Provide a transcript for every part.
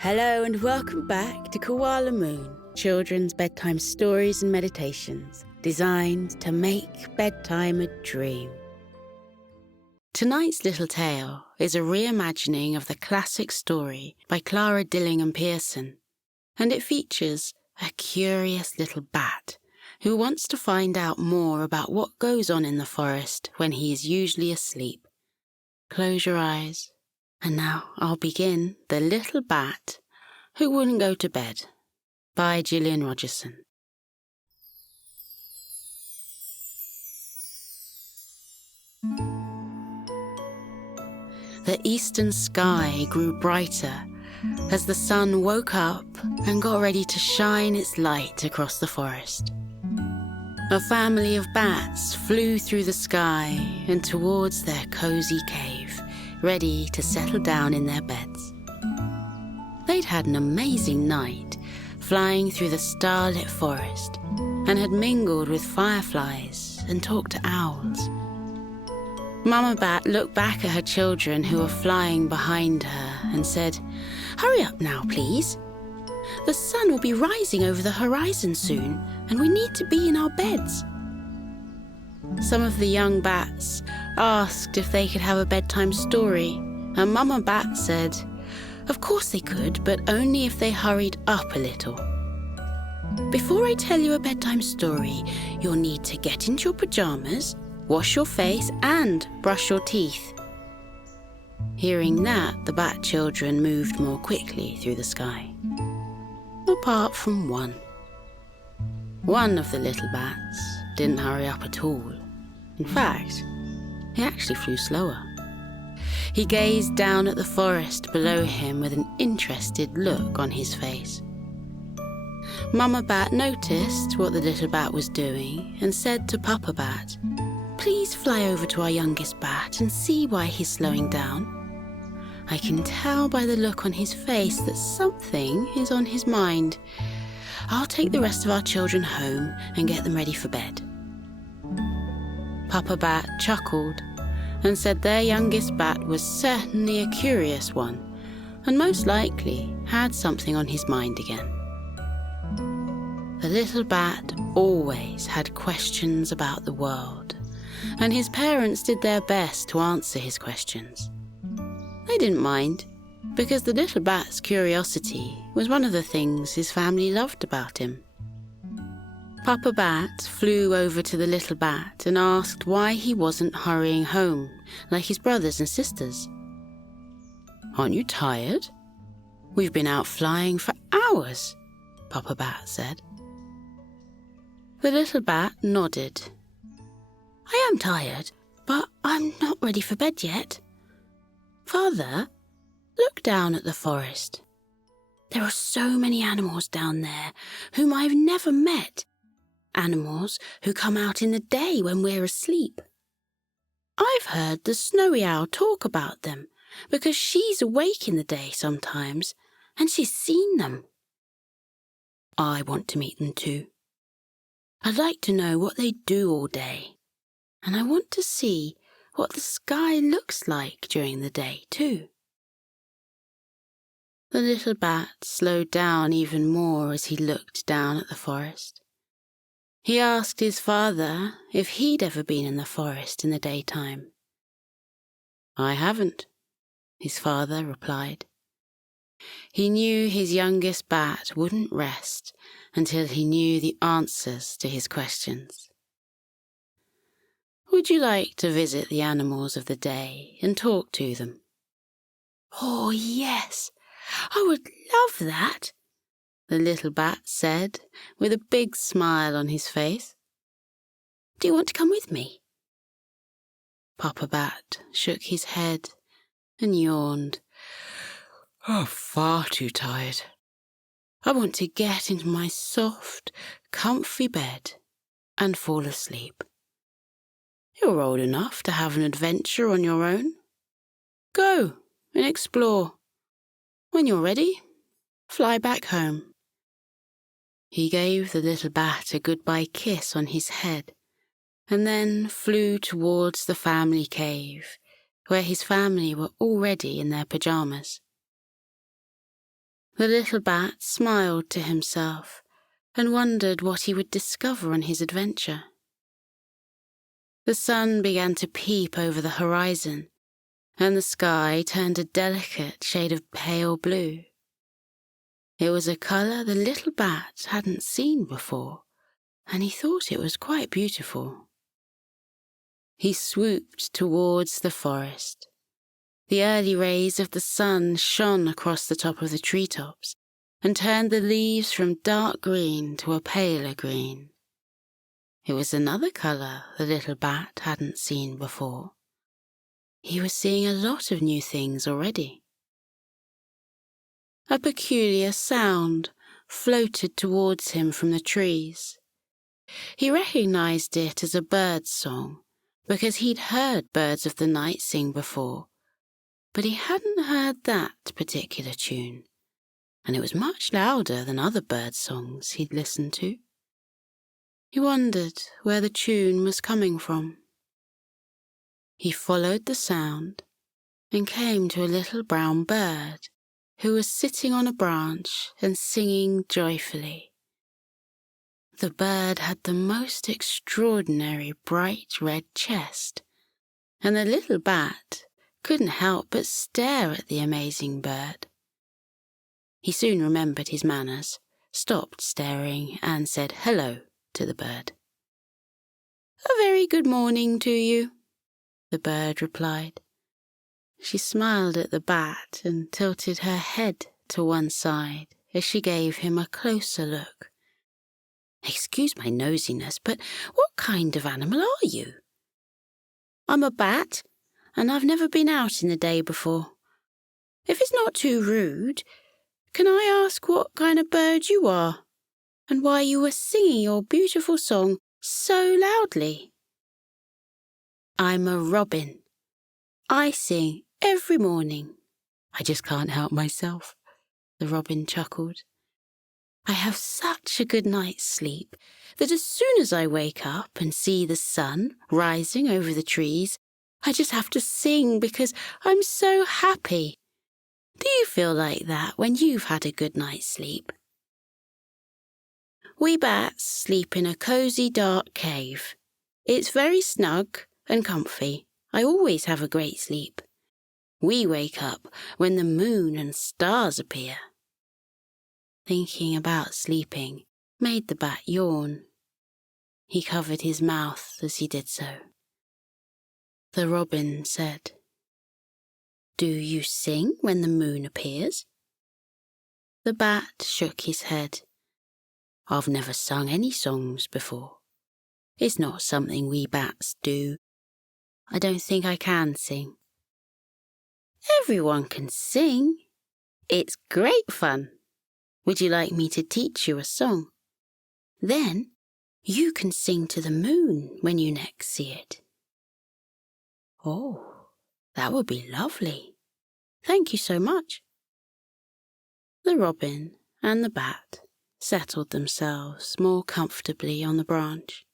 Hello and welcome back to Koala Moon, children's bedtime stories and meditations designed to make bedtime a dream. Tonight's little tale is a reimagining of the classic story by Clara Dillingham Pearson, and it features a curious little bat who wants to find out more about what goes on in the forest when he is usually asleep. Close your eyes. And now I'll begin The Little Bat Who Wouldn't Go to Bed by Gillian Rogerson. The eastern sky grew brighter as the sun woke up and got ready to shine its light across the forest. A family of bats flew through the sky and towards their cozy cave, ready to settle down in their beds. They'd had an amazing night, flying through the starlit forest, and had mingled with fireflies and talked to owls. Mama Bat looked back at her children who were flying behind her and said, "Hurry up now, please. The sun will be rising over the horizon soon, and we need to be in our beds." Some of the young bats asked if they could have a bedtime story, and Mama Bat said, of course they could, but only if they hurried up a little. "Before I tell you a bedtime story, you'll need to get into your pajamas, wash your face, and brush your teeth." Hearing that, the bat children moved more quickly through the sky. Apart from one. One of the little bats didn't hurry up at all. In fact, he actually flew slower. He gazed down at the forest below him with an interested look on his face. Mama Bat noticed what the little bat was doing and said to Papa Bat, "Please fly over to our youngest bat and see why he's slowing down. I can tell by the look on his face that something is on his mind. I'll take the rest of our children home and get them ready for bed." Papa Bat chuckled and said their youngest bat was certainly a curious one, and most likely had something on his mind again. The little bat always had questions about the world, and his parents did their best to answer his questions. They didn't mind, because the little bat's curiosity was one of the things his family loved about him. Papa Bat flew over to the little bat and asked why he wasn't hurrying home like his brothers and sisters. "Aren't you tired? We've been out flying for hours," Papa Bat said. The little bat nodded. "I am tired, but I'm not ready for bed yet. Father, look down at the forest. There are so many animals down there whom I've never met. Animals who come out in the day when we're asleep. I've heard the snowy owl talk about them because she's awake in the day sometimes and she's seen them. I want to meet them too. I'd like to know what they do all day, and I want to see what the sky looks like during the day too." The little bat slowed down even more as he looked down at the forest. He asked his father if he'd ever been in the forest in the daytime. "I haven't," his father replied. He knew his youngest bat wouldn't rest until he knew the answers to his questions. "Would you like to visit the animals of the day and talk to them?" "Oh, yes, I would love that," the little bat said with a big smile on his face. "Do you want to come with me?" Papa Bat shook his head and yawned. "I'm far too tired. I want to get into my soft, comfy bed and fall asleep. You're old enough to have an adventure on your own. Go and explore. When you're ready, fly back home." He gave the little bat a goodbye kiss on his head and then flew towards the family cave, where his family were already in their pajamas. The little bat smiled to himself and wondered what he would discover on his adventure. The sun began to peep over the horizon, and the sky turned a delicate shade of pale blue. It was a colour the little bat hadn't seen before, and he thought it was quite beautiful. He swooped towards the forest. The early rays of the sun shone across the top of the treetops and turned the leaves from dark green to a paler green. It was another colour the little bat hadn't seen before. He was seeing a lot of new things already. A peculiar sound floated towards him from the trees. He recognized it as a bird's song, because he'd heard birds of the night sing before, but he hadn't heard that particular tune, and it was much louder than other bird songs he'd listened to. He wondered where the tune was coming from. He followed the sound and came to a little brown bird who was sitting on a branch and singing joyfully. The bird had the most extraordinary bright red chest, and the little bat couldn't help but stare at the amazing bird. He soon remembered his manners, stopped staring, and said hello to the bird. "A very good morning to you," the bird replied. She smiled at the bat and tilted her head to one side as she gave him a closer look. "Excuse my nosiness, but what kind of animal are you?" "I'm a bat, and I've never been out in the day before. If it's not too rude, can I ask what kind of bird you are, and why you were singing your beautiful song so loudly?" "I'm a robin. I sing every morning. I just can't help myself," the robin chuckled. "I have such a good night's sleep that as soon as I wake up and see the sun rising over the trees, I just have to sing because I'm so happy. Do you feel like that when you've had a good night's sleep?" "We bats sleep in a cosy dark cave. It's very snug and comfy. I always have a great sleep. We wake up when the moon and stars appear." Thinking about sleeping made the bat yawn. He covered his mouth as he did so. The robin said, "Do you sing when the moon appears?" The bat shook his head. "I've never sung any songs before. It's not something we bats do. I don't think I can sing." "Everyone can sing. It's great fun. Would you like me to teach you a song? Then you can sing to the moon when you next see it." "Oh, that would be lovely. Thank you so much." The robin and the bat settled themselves more comfortably on the branch,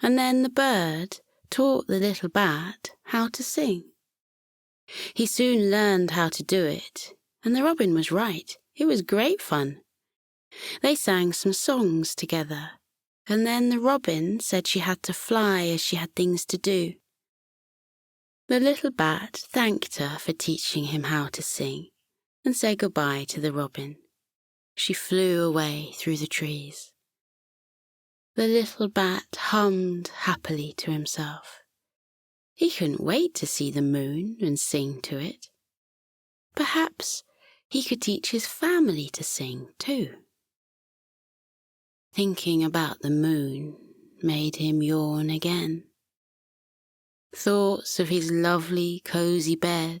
and then the bird taught the little bat how to sing. He soon learned how to do it, and the robin was right. It was great fun. They sang some songs together, and then the robin said she had to fly as she had things to do. The little bat thanked her for teaching him how to sing and said goodbye to the robin. She flew away through the trees. The little bat hummed happily to himself. He couldn't wait to see the moon and sing to it. Perhaps he could teach his family to sing too. Thinking about the moon made him yawn again. Thoughts of his lovely, cosy bed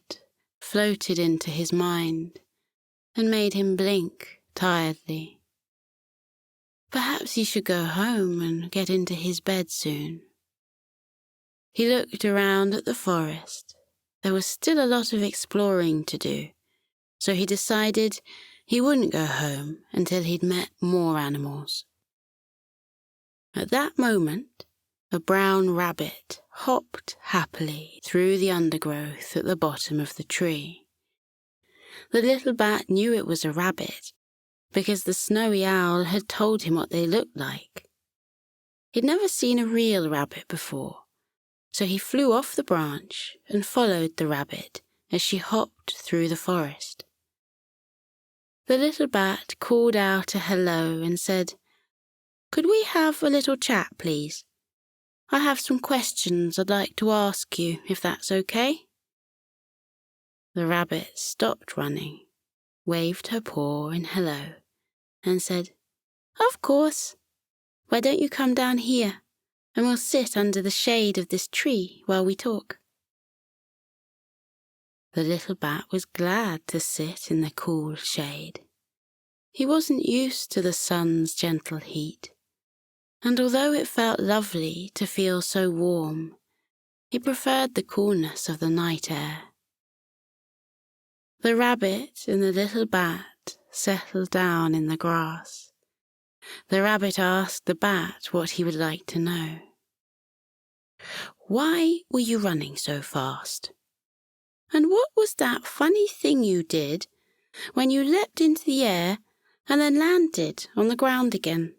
floated into his mind and made him blink tiredly. Perhaps he should go home and get into his bed soon. He looked around at the forest. There was still a lot of exploring to do, so he decided he wouldn't go home until he'd met more animals. At that moment, a brown rabbit hopped happily through the undergrowth at the bottom of the tree. The little bat knew it was a rabbit because the snowy owl had told him what they looked like. He'd never seen a real rabbit before, so he flew off the branch and followed the rabbit as she hopped through the forest. The little bat called out a hello and said, "Could we have a little chat, please? I have some questions I'd like to ask you, if that's okay." The rabbit stopped running, waved her paw in hello, and said, "Of course. Why don't you come down here, and we'll sit under the shade of this tree while we talk?" The little bat was glad to sit in the cool shade. He wasn't used to the sun's gentle heat, and although it felt lovely to feel so warm, he preferred the coolness of the night air. The rabbit and the little bat settled down in the grass. The rabbit asked the bat what he would like to know. "Why were you running so fast? And what was that funny thing you did when you leapt into the air and then landed on the ground again?"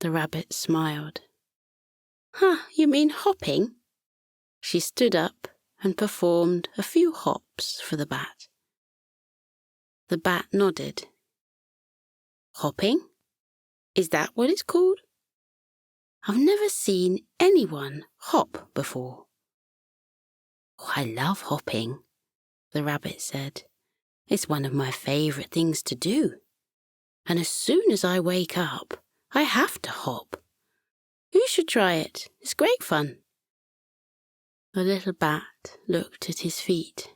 The rabbit smiled. You mean hopping?" She stood up and performed a few hops for the bat. The bat nodded. "Hopping? Is that what it's called? I've never seen anyone hop before." "Oh, I love hopping," the rabbit said. "It's one of my favourite things to do. And as soon as I wake up, I have to hop. You should try it. It's great fun." The little bat looked at his feet.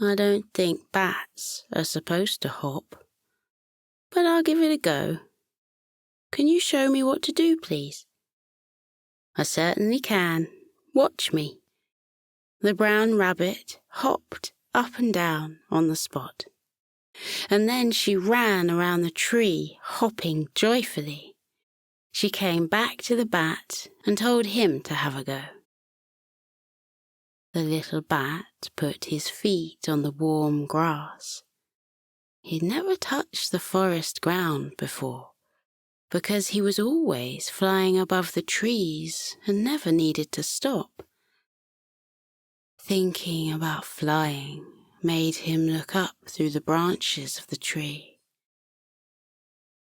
"I don't think bats are supposed to hop, but I'll give it a go. Can you show me what to do, please?" "I certainly can. Watch me." The brown rabbit hopped up and down on the spot, and then she ran around the tree, hopping joyfully. She came back to the bat and told him to have a go. The little bat put his feet on the warm grass. He'd never touched the forest ground before, because he was always flying above the trees and never needed to stop. Thinking about flying made him look up through the branches of the tree.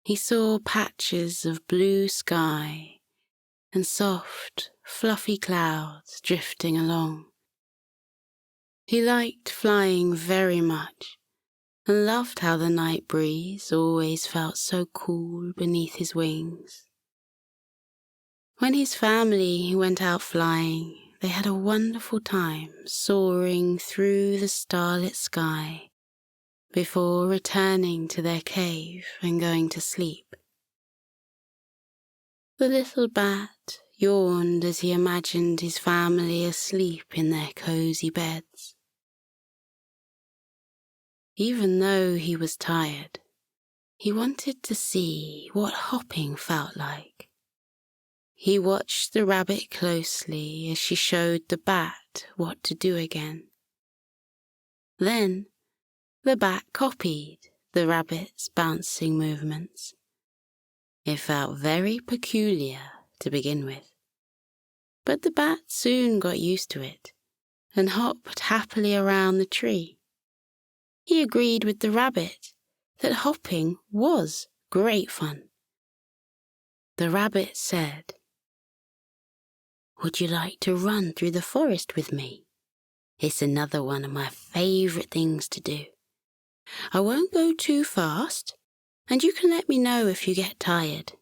He saw patches of blue sky and soft, fluffy clouds drifting along. He liked flying very much and loved how the night breeze always felt so cool beneath his wings. When his family went out flying, they had a wonderful time soaring through the starlit sky before returning to their cave and going to sleep. The little bat yawned as he imagined his family asleep in their cozy beds. Even though he was tired, he wanted to see what hopping felt like. He watched the rabbit closely as she showed the bat what to do again. Then the bat copied the rabbit's bouncing movements. It felt very peculiar to begin with, but the bat soon got used to it and hopped happily around the tree. He agreed with the rabbit that hopping was great fun. The rabbit said, "Would you like to run through the forest with me? It's another one of my favourite things to do. I won't go too fast, and you can let me know if you get tired.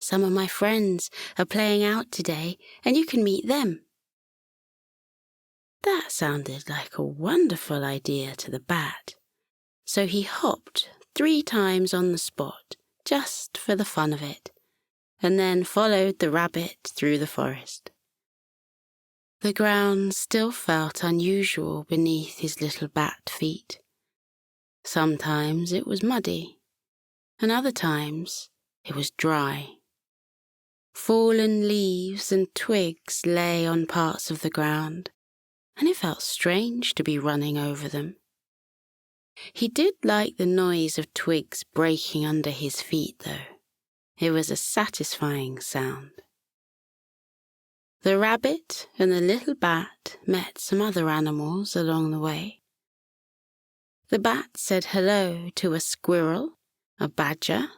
Some of my friends are playing out today, and you can meet them." That sounded like a wonderful idea to the bat, so he hopped 3 times on the spot just for the fun of it, and then followed the rabbit through the forest. The ground still felt unusual beneath his little bat feet. Sometimes it was muddy, and other times it was dry. Fallen leaves and twigs lay on parts of the ground, and it felt strange to be running over them. He did like the noise of twigs breaking under his feet, though. It was a satisfying sound. The rabbit and the little bat met some other animals along the way. The bat said hello to a squirrel, a badger,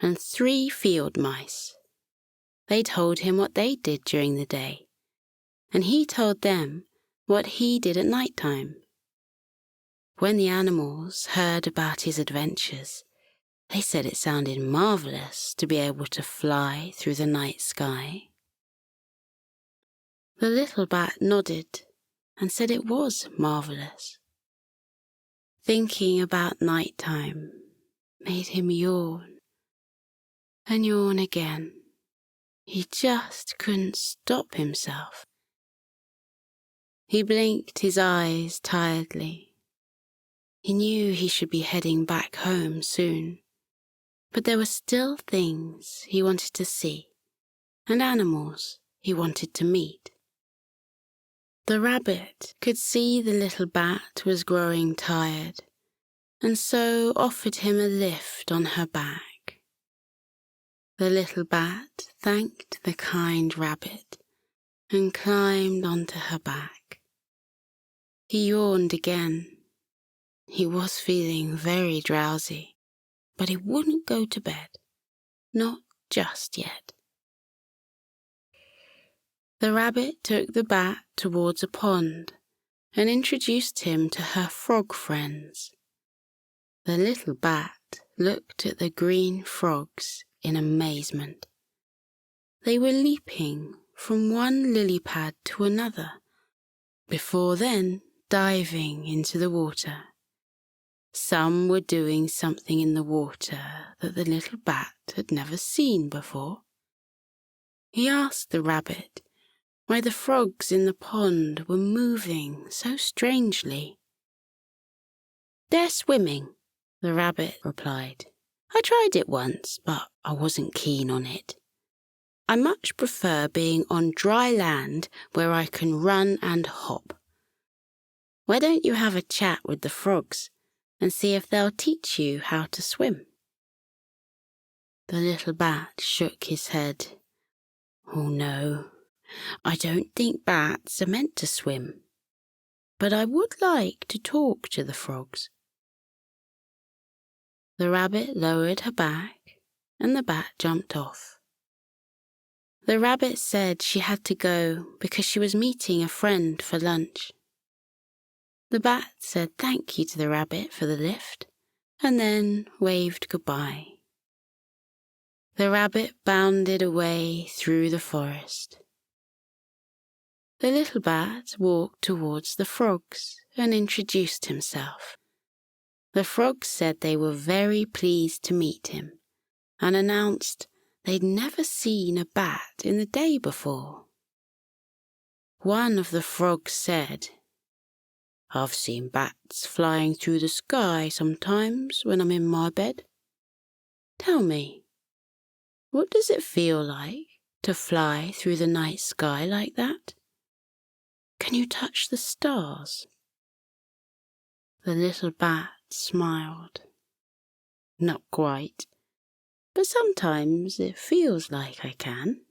and 3 field mice. They told him what they did during the day, and he told them what he did at night time. When the animals heard about his adventures, they said it sounded marvelous to be able to fly through the night sky. The little bat nodded and said it was marvelous. Thinking about night time made him yawn and yawn again. He just couldn't stop himself. He blinked his eyes tiredly. He knew he should be heading back home soon, but there were still things he wanted to see and animals he wanted to meet. The rabbit could see the little bat was growing tired, and so offered him a lift on her back. The little bat thanked the kind rabbit and climbed onto her back. He yawned again. He was feeling very drowsy, but he wouldn't go to bed. Not just yet. The rabbit took the bat towards a pond and introduced him to her frog friends. The little bat looked at the green frogs in amazement. They were leaping from one lily pad to another, before then diving into the water. Some were doing something in the water that the little bat had never seen before. He asked the rabbit why the frogs in the pond were moving so strangely. "They're swimming," the rabbit replied. "I tried it once, but I wasn't keen on it. I much prefer being on dry land where I can run and hop. Why don't you have a chat with the frogs and see if they'll teach you how to swim?" The little bat shook his head. "Oh no, I don't think bats are meant to swim, but I would like to talk to the frogs." The rabbit lowered her back, and the bat jumped off. The rabbit said she had to go because she was meeting a friend for lunch. The bat said thank you to the rabbit for the lift, and then waved goodbye. The rabbit bounded away through the forest. The little bat walked towards the frogs and introduced himself. The frogs said they were very pleased to meet him and announced they'd never seen a bat in the day before. One of the frogs said, "I've seen bats flying through the sky sometimes when I'm in my bed. Tell me, what does it feel like to fly through the night sky like that? Can you touch the stars?" The little bat smiled. "Not quite, but sometimes it feels like I can.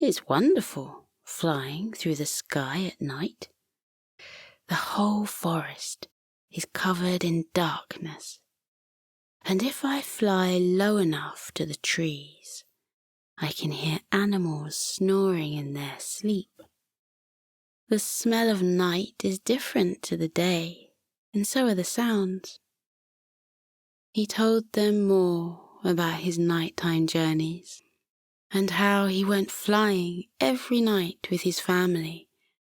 It's wonderful flying through the sky at night. The whole forest is covered in darkness, and if I fly low enough to the trees, I can hear animals snoring in their sleep. The smell of night is different to the day, and so are the sounds." He told them more about his nighttime journeys and how he went flying every night with his family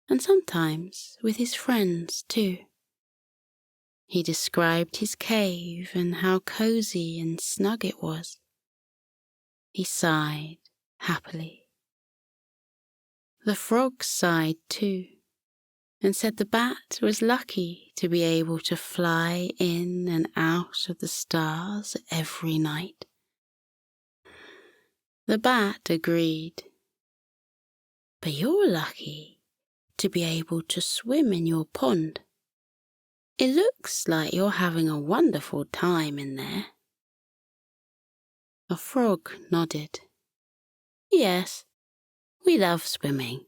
and sometimes with his friends too. He described his cave and how cozy and snug it was. He sighed happily. The frogs sighed too, and said the bat was lucky to be able to fly in and out of the stars every night. The bat agreed. "But you're lucky to be able to swim in your pond. It looks like you're having a wonderful time in there." A frog nodded. "Yes, we love swimming.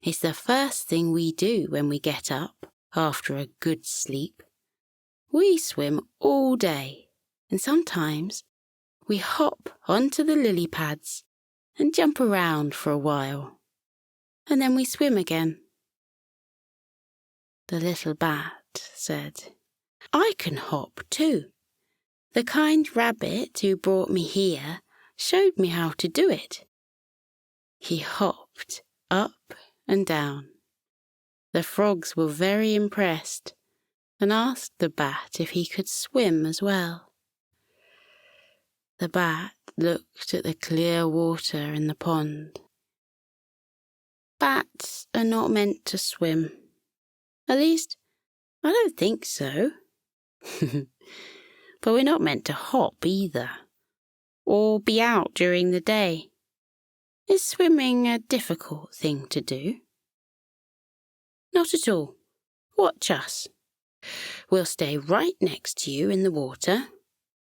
It's the first thing we do when we get up after a good sleep. We swim all day, and sometimes we hop onto the lily pads and jump around for a while, and then we swim again." The little bat said, "I can hop too. The kind rabbit who brought me here showed me how to do it." He hopped up and down. The frogs were very impressed and asked the bat if he could swim as well. The bat looked at the clear water in the pond. "Bats are not meant to swim. At least, I don't think so. But we're not meant to hop either, or be out during the day. Is swimming a difficult thing to do?" "Not at all. Watch us. We'll stay right next to you in the water,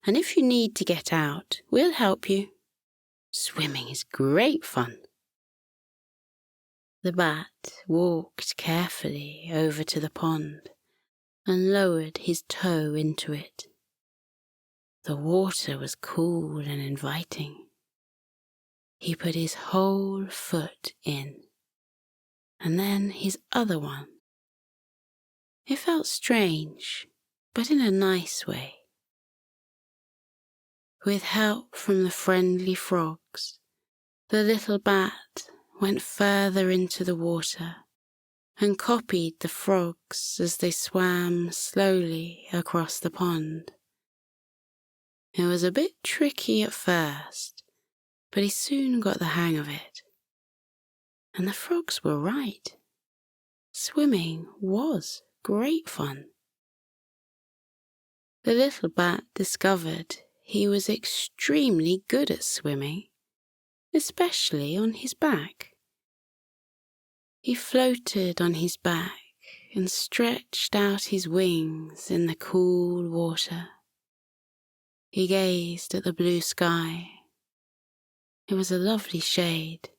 and if you need to get out, we'll help you. Swimming is great fun." The bat walked carefully over to the pond and lowered his toe into it. The water was cool and inviting. He put his whole foot in, and then his other one. It felt strange, but in a nice way. With help from the friendly frogs, the little bat went further into the water and copied the frogs as they swam slowly across the pond. It was a bit tricky at first, but he soon got the hang of it. And the frogs were right. Swimming was great fun. The little bat discovered he was extremely good at swimming, especially on his back. He floated on his back and stretched out his wings in the cool water. He gazed at the blue sky. It was a lovely shade,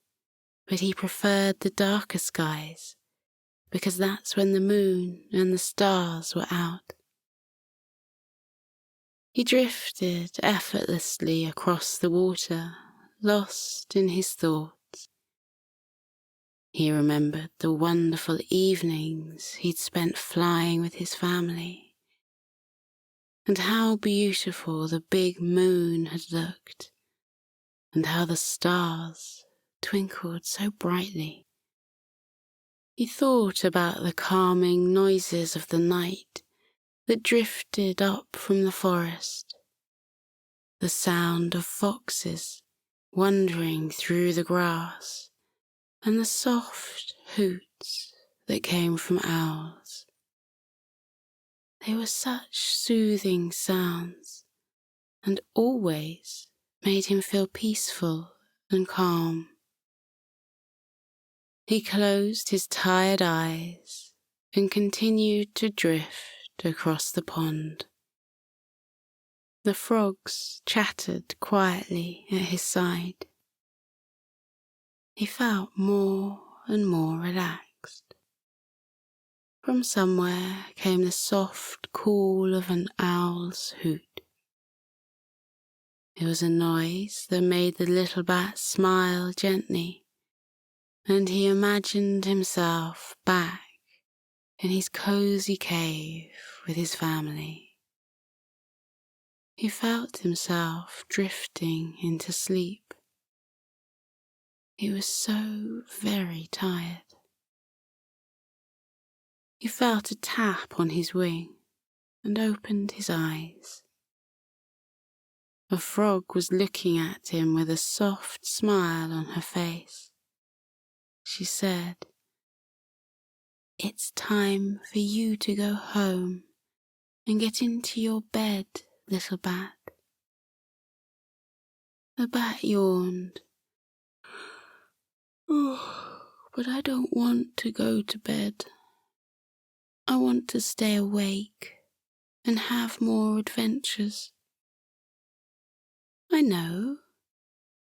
but he preferred the darker skies because that's when the moon and the stars were out. He drifted effortlessly across the water, lost in his thoughts. He remembered the wonderful evenings he'd spent flying with his family, and how beautiful the big moon had looked, and how the stars twinkled so brightly. He thought about the calming noises of the night that drifted up from the forest, the sound of foxes wandering through the grass, and the soft hoots that came from owls. They were such soothing sounds, and always made him feel peaceful and calm. He closed his tired eyes and continued to drift across the pond. The frogs chattered quietly at his side. He felt more and more relaxed. From somewhere came the soft call of an owl's hoot. It was a noise that made the little bat smile gently, and he imagined himself back in his cozy cave with his family. He felt himself drifting into sleep. He was so very tired. He felt a tap on his wing and opened his eyes. A frog was looking at him with a soft smile on her face. She said, "It's time for you to go home and get into your bed, little bat." The bat yawned. "But But I don't want to go to bed. I want to stay awake and have more adventures. I know,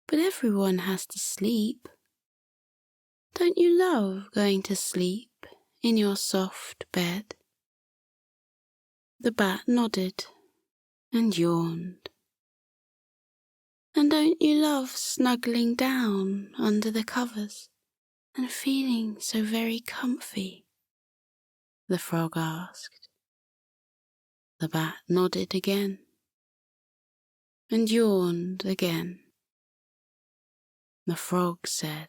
but everyone has to sleep. Don't you love going to sleep in your soft bed? The bat nodded and yawned. And don't you love snuggling down under the covers and feeling so very comfy? The frog asked. The bat nodded again and yawned again. The frog said,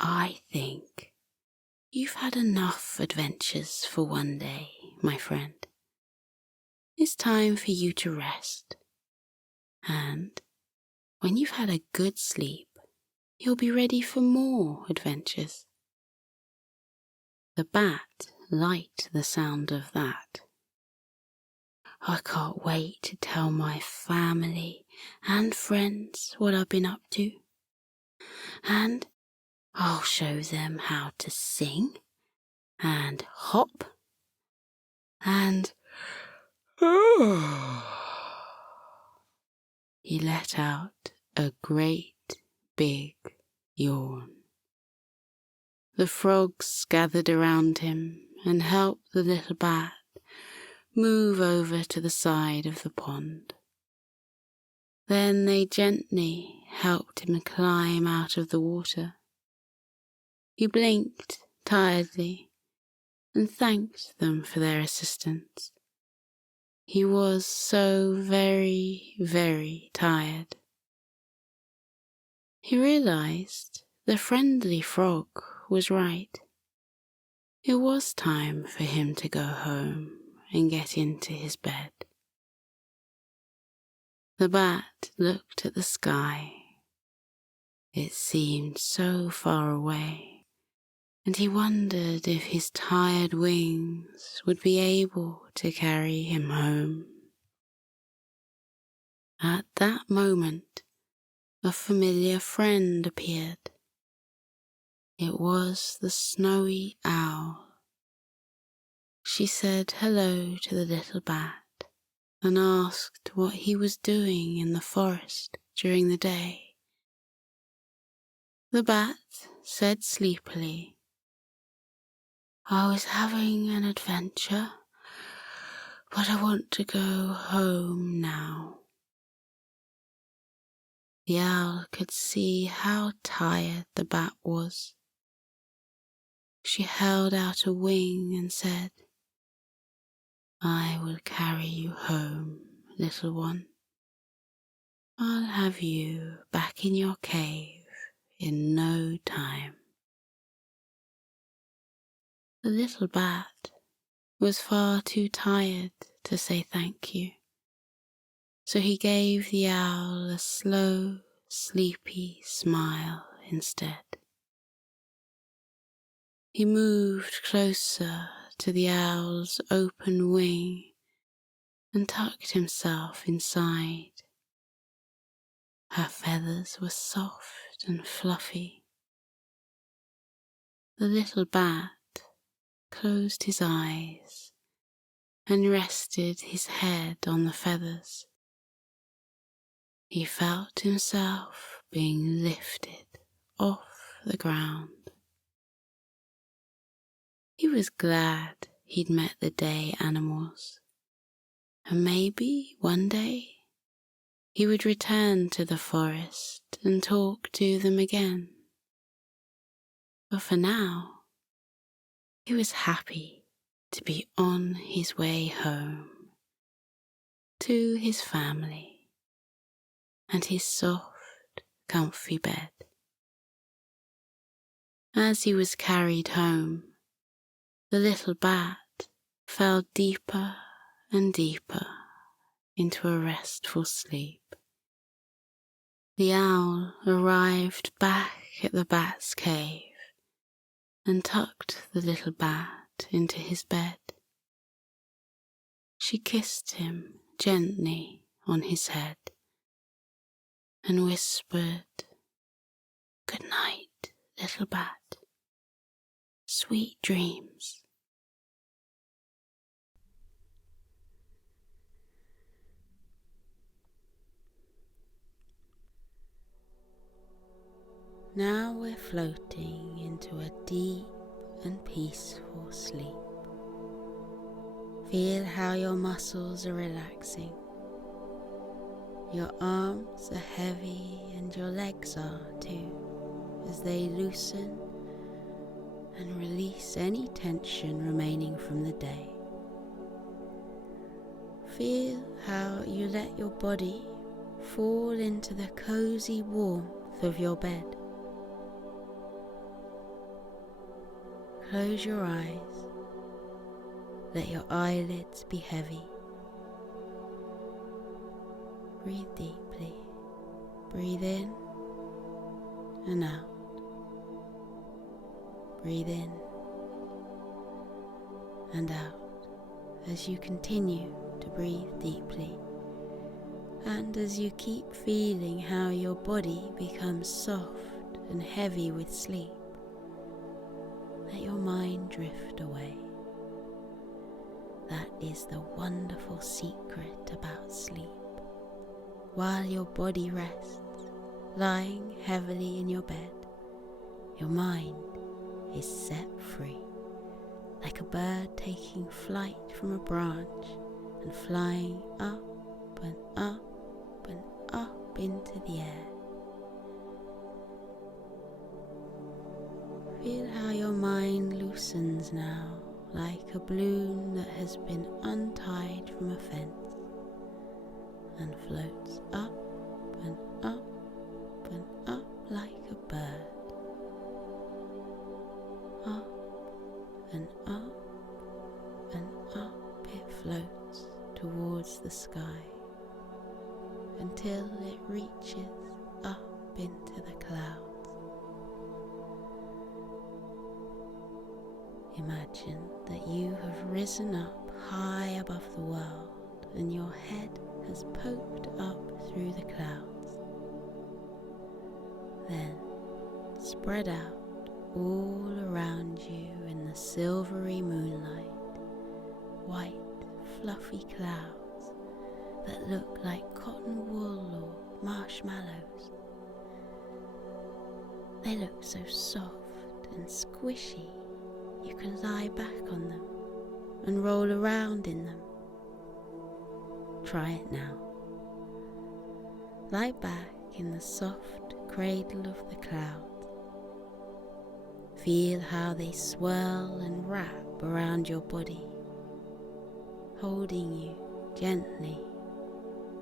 I think you've had enough adventures for one day, my friend. It's time for you to rest. And when you've had a good sleep, you'll be ready for more adventures. The bat liked the sound of that. I can't wait to tell my family and friends what I've been up to. And I'll show them how to sing and hop and... He let out a great big yawn. The frogs gathered around him and helped the little bat move over to the side of the pond. Then they gently helped him climb out of the water. He blinked tiredly and thanked them for their assistance. He was so very, very tired. He realized the friendly frog was right. It was time for him to go home and get into his bed. The bat looked at the sky. It seemed so far away, and he wondered if his tired wings would be able to carry him home. At that moment, a familiar friend appeared. It was the snowy owl. She said hello to the little bat and asked what he was doing in the forest during the day. The bat said sleepily, I was having an adventure, but I want to go home now. The owl could see how tired the bat was. She held out a wing and said, I will carry you home, little one. I'll have you back in your cave in no time. The little bat was far too tired to say thank you, so he gave the owl a slow, sleepy smile instead. He moved closer to the owl's open wing and tucked himself inside. Her feathers were soft and fluffy. The little bat closed his eyes and rested his head on the feathers. He felt himself being lifted off the ground. He was glad he'd met the day animals, and maybe one day he would return to the forest and talk to them again. But for now, he was happy to be on his way home to his family and his soft, comfy bed. As he was carried home, the little bat fell deeper and deeper into a restful sleep. The owl arrived back at the bat's cave and tucked the little bat into his bed. She kissed him gently on his head and whispered, "Good night, little bat. Sweet dreams. Now we're floating into a deep and peaceful sleep. Feel how your muscles are relaxing. Your arms are heavy and your legs are too, as they loosen and release any tension remaining from the day. Feel how you let your body fall into the cozy warmth of your bed. Close your eyes. Let your eyelids be heavy. Breathe deeply. Breathe in and out. Breathe in and out as you continue to breathe deeply, and as you keep feeling how your body becomes soft and heavy with sleep. Let your mind drift away. That is the wonderful secret about sleep. While your body rests, lying heavily in your bed, your mind is set free, like a bird taking flight from a branch and flying up and up and up into the air. Feel how your mind loosens now, like a balloon that has been untied from a fence, and floats up and up and up like a bird. Up and up and up it floats towards the sky until it reaches up into the clouds. Imagine that you have risen up high above the world and your head has poked up through the clouds. Then spread out all around you in the silvery moonlight, white fluffy clouds that look like cotton wool or marshmallows. They look so soft and squishy. You can lie back on them and roll around in them. Try it now. Lie back in the soft cradle of the clouds. Feel how they swirl and wrap around your body, holding you gently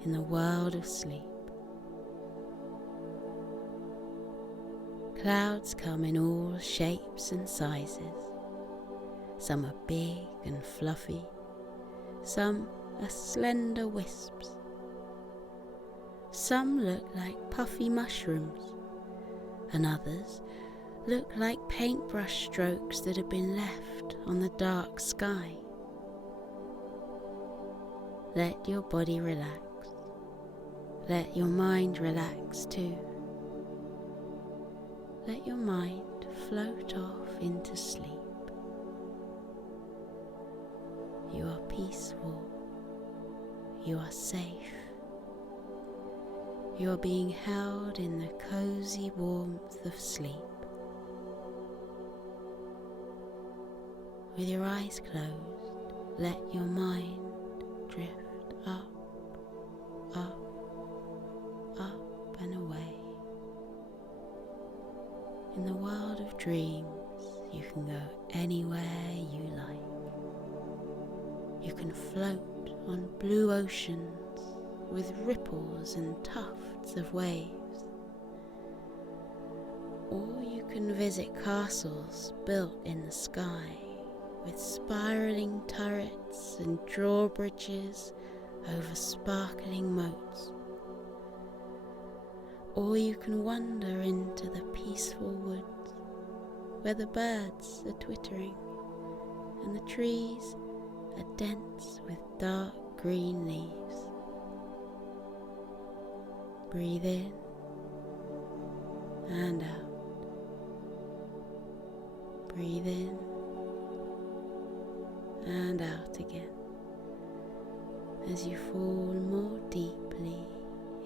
in the world of sleep. Clouds come in all shapes and sizes. Some are big and fluffy, some are slender wisps. Some look like puffy mushrooms, and others look like paintbrush strokes that have been left on the dark sky. Let your body relax. Let your mind relax too. Let your mind float off into sleep. You are peaceful. You are safe. You are being held in the cozy warmth of sleep. With your eyes closed, let your mind drift up, up, up and away. In the world of dreams, you can go anywhere you like. You can float on blue oceans with ripples and tufts of waves. Or you can visit castles built in the sky with spiraling turrets and drawbridges over sparkling moats. Or you can wander into the peaceful woods where the birds are twittering and the trees are dense with dark green leaves. Breathe in and out. Breathe in and out again as you fall more deeply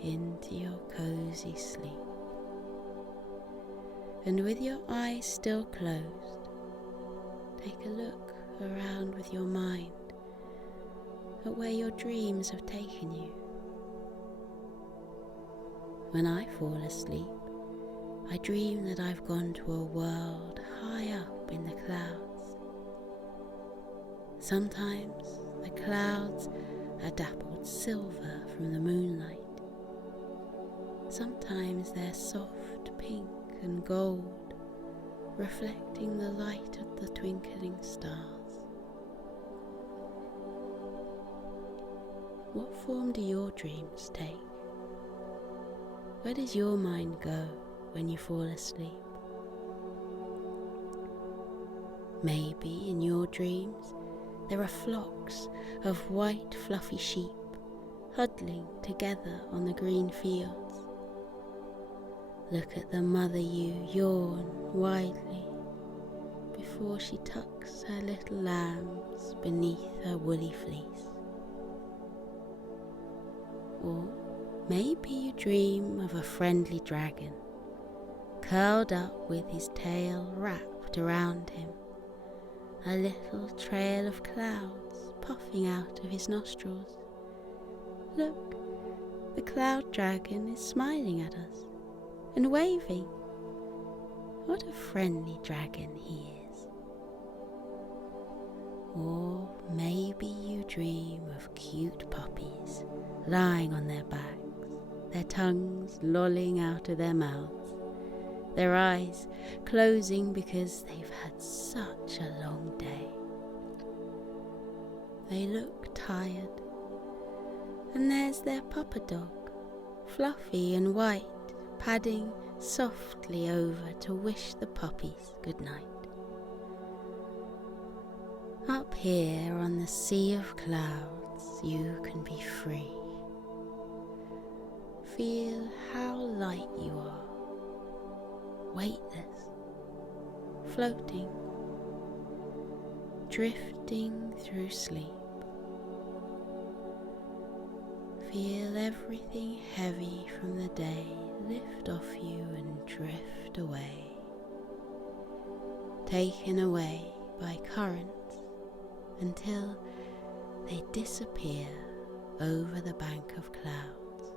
into your cozy sleep. And with your eyes still closed, take a look around with your mind at where your dreams have taken you. When I fall asleep, I dream that I've gone to a world high up in the clouds. Sometimes the clouds are dappled silver from the moonlight. Sometimes they're soft pink and gold, reflecting the light of the twinkling stars. What form do your dreams take? Where does your mind go when you fall asleep? Maybe in your dreams there are flocks of white fluffy sheep huddling together on the green fields. Look at the mother ewe yawn widely before she tucks her little lambs beneath her woolly fleece. Or maybe you dream of a friendly dragon, curled up with his tail wrapped around him, a little trail of clouds puffing out of his nostrils. Look, the cloud dragon is smiling at us and waving. What a friendly dragon he is. Or maybe you dream of cute puppies lying on their backs, their tongues lolling out of their mouths, their eyes closing because they've had such a long day. They look tired, and there's their papa dog, fluffy and white, padding softly over to wish the puppies good night. Up here on the sea of clouds, you can be free. Feel how light you are, weightless, floating, drifting through sleep. Feel everything heavy from the day lift off you and drift away, taken away by currents until they disappear over the bank of clouds.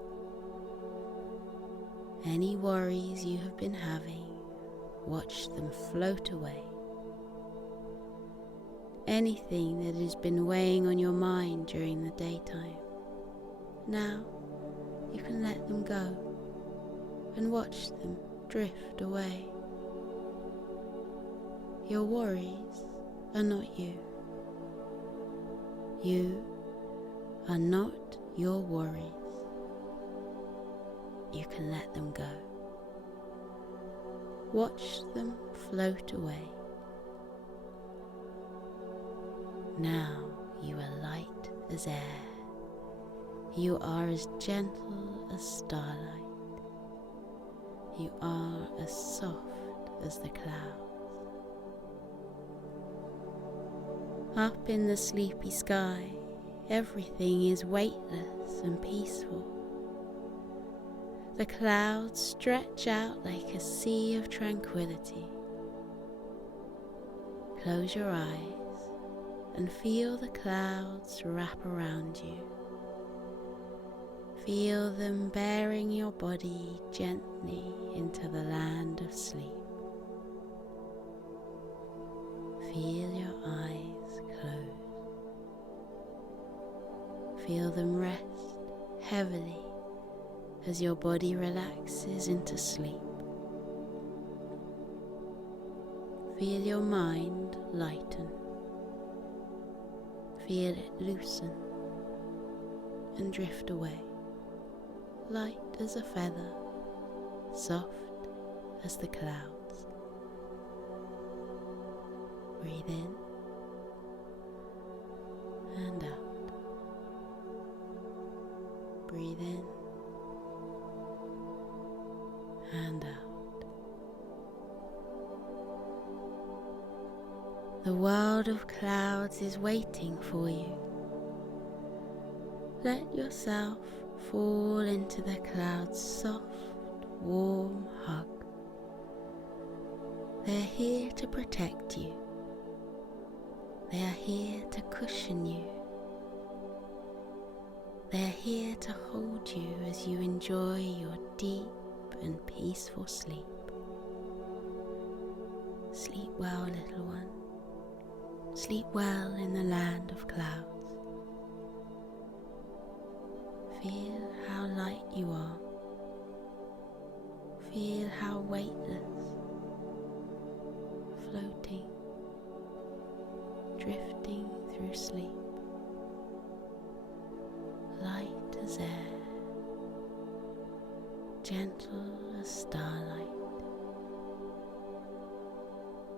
Any worries you have been having, watch them float away. Anything that has been weighing on your mind during the daytime, now you can let them go and watch them drift away. Your worries are not you. You are not your worries. You can let them go. Watch them float away. Now you are light as air. You are as gentle as starlight. You are as soft as the clouds. Up in the sleepy sky, everything is weightless and peaceful. The clouds stretch out like a sea of tranquility. Close your eyes and feel the clouds wrap around you. Feel them bearing your body gently into the land of sleep. Feel your eyes close. Feel them rest heavily as your body relaxes into sleep. Feel your mind lighten. Feel it loosen and drift away, light as a feather, soft as the clouds. Breathe in and out. Breathe in and out. The world of clouds is waiting for you. Let yourself fall into the clouds' soft, warm hug. They're here to protect you. They are here to cushion you. They are here to hold you as you enjoy your deep and peaceful sleep. Sleep well, little one. Sleep well in the land of clouds. Feel how light you are. Feel how weightless, floating, drifting through sleep, light as air, gentle as starlight,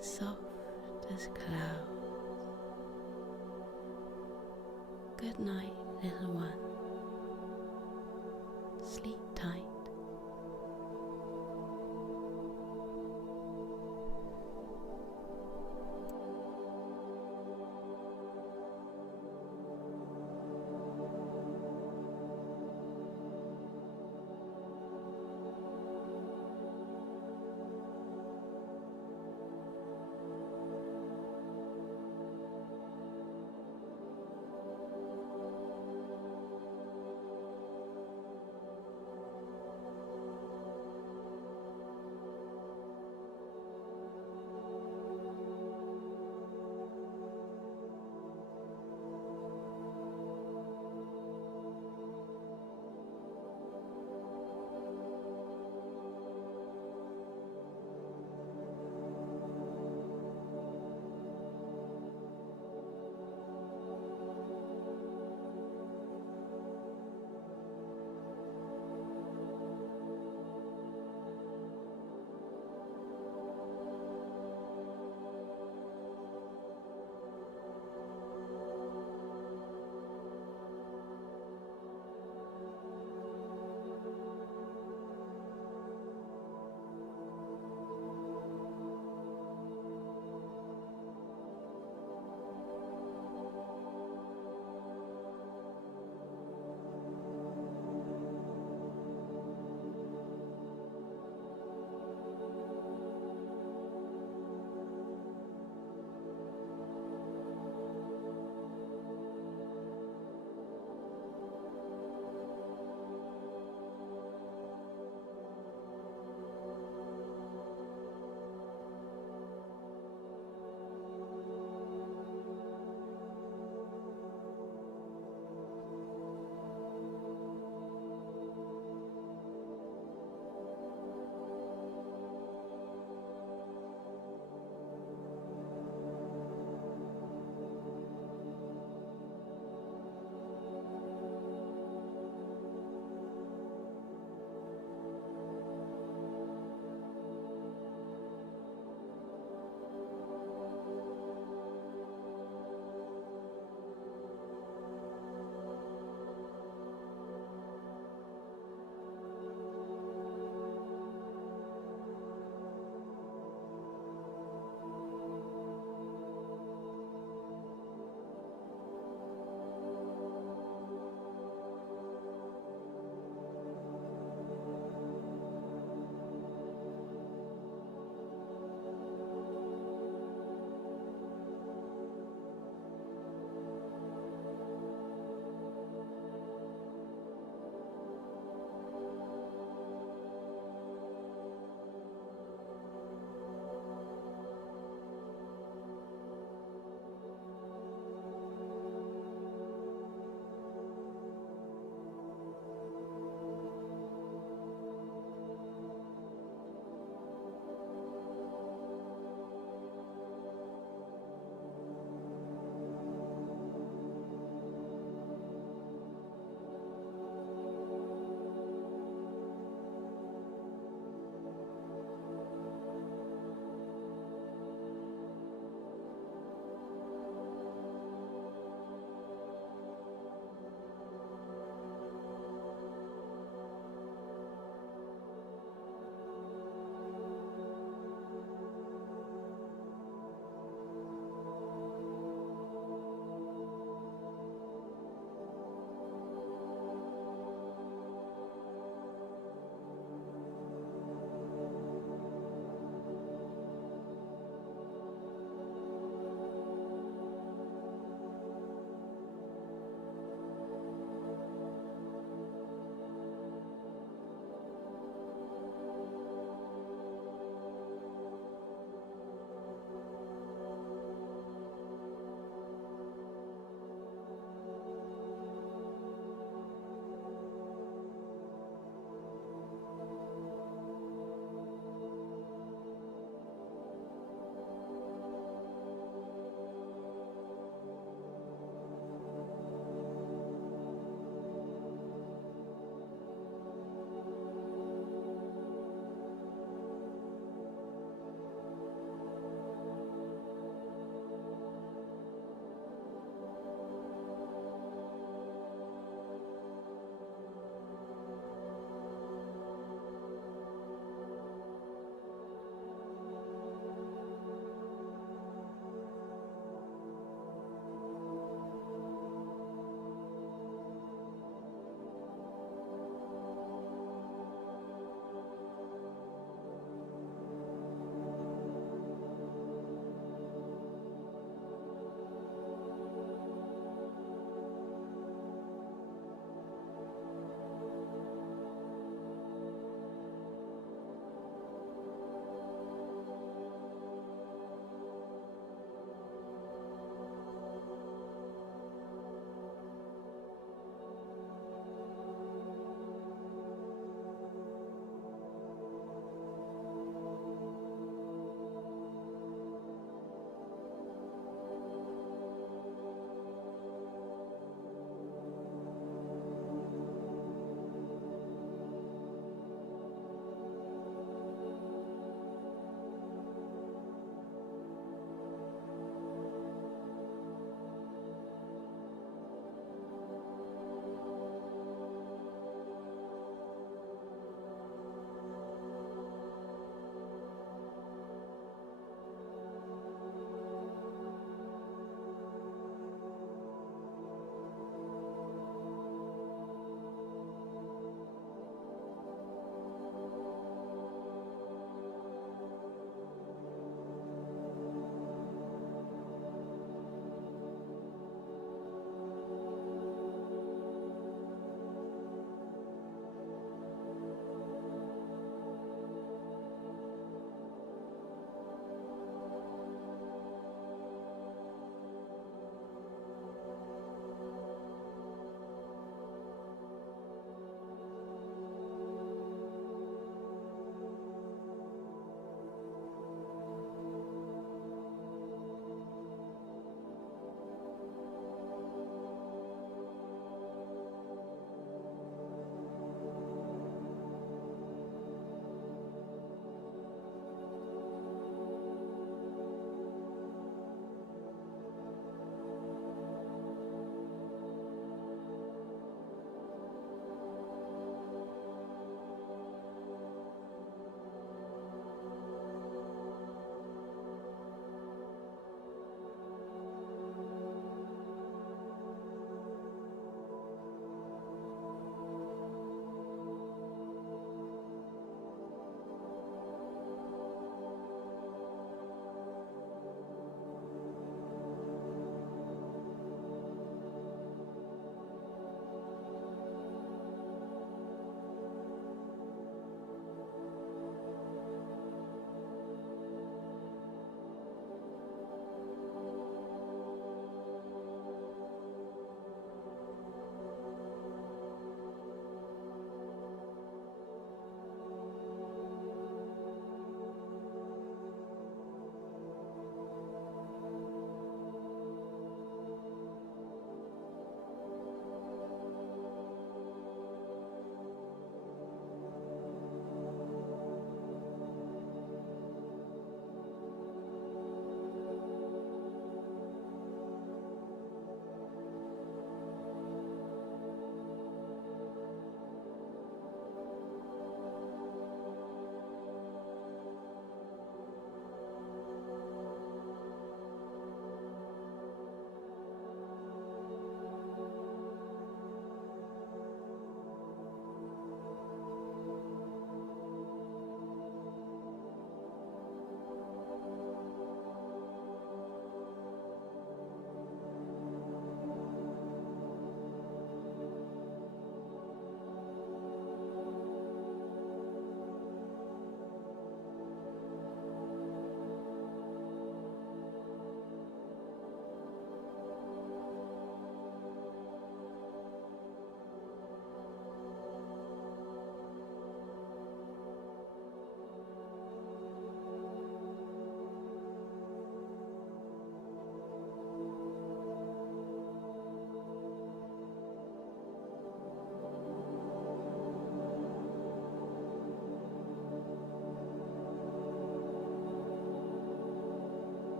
soft as clouds. Good night, little one. Sleep tight.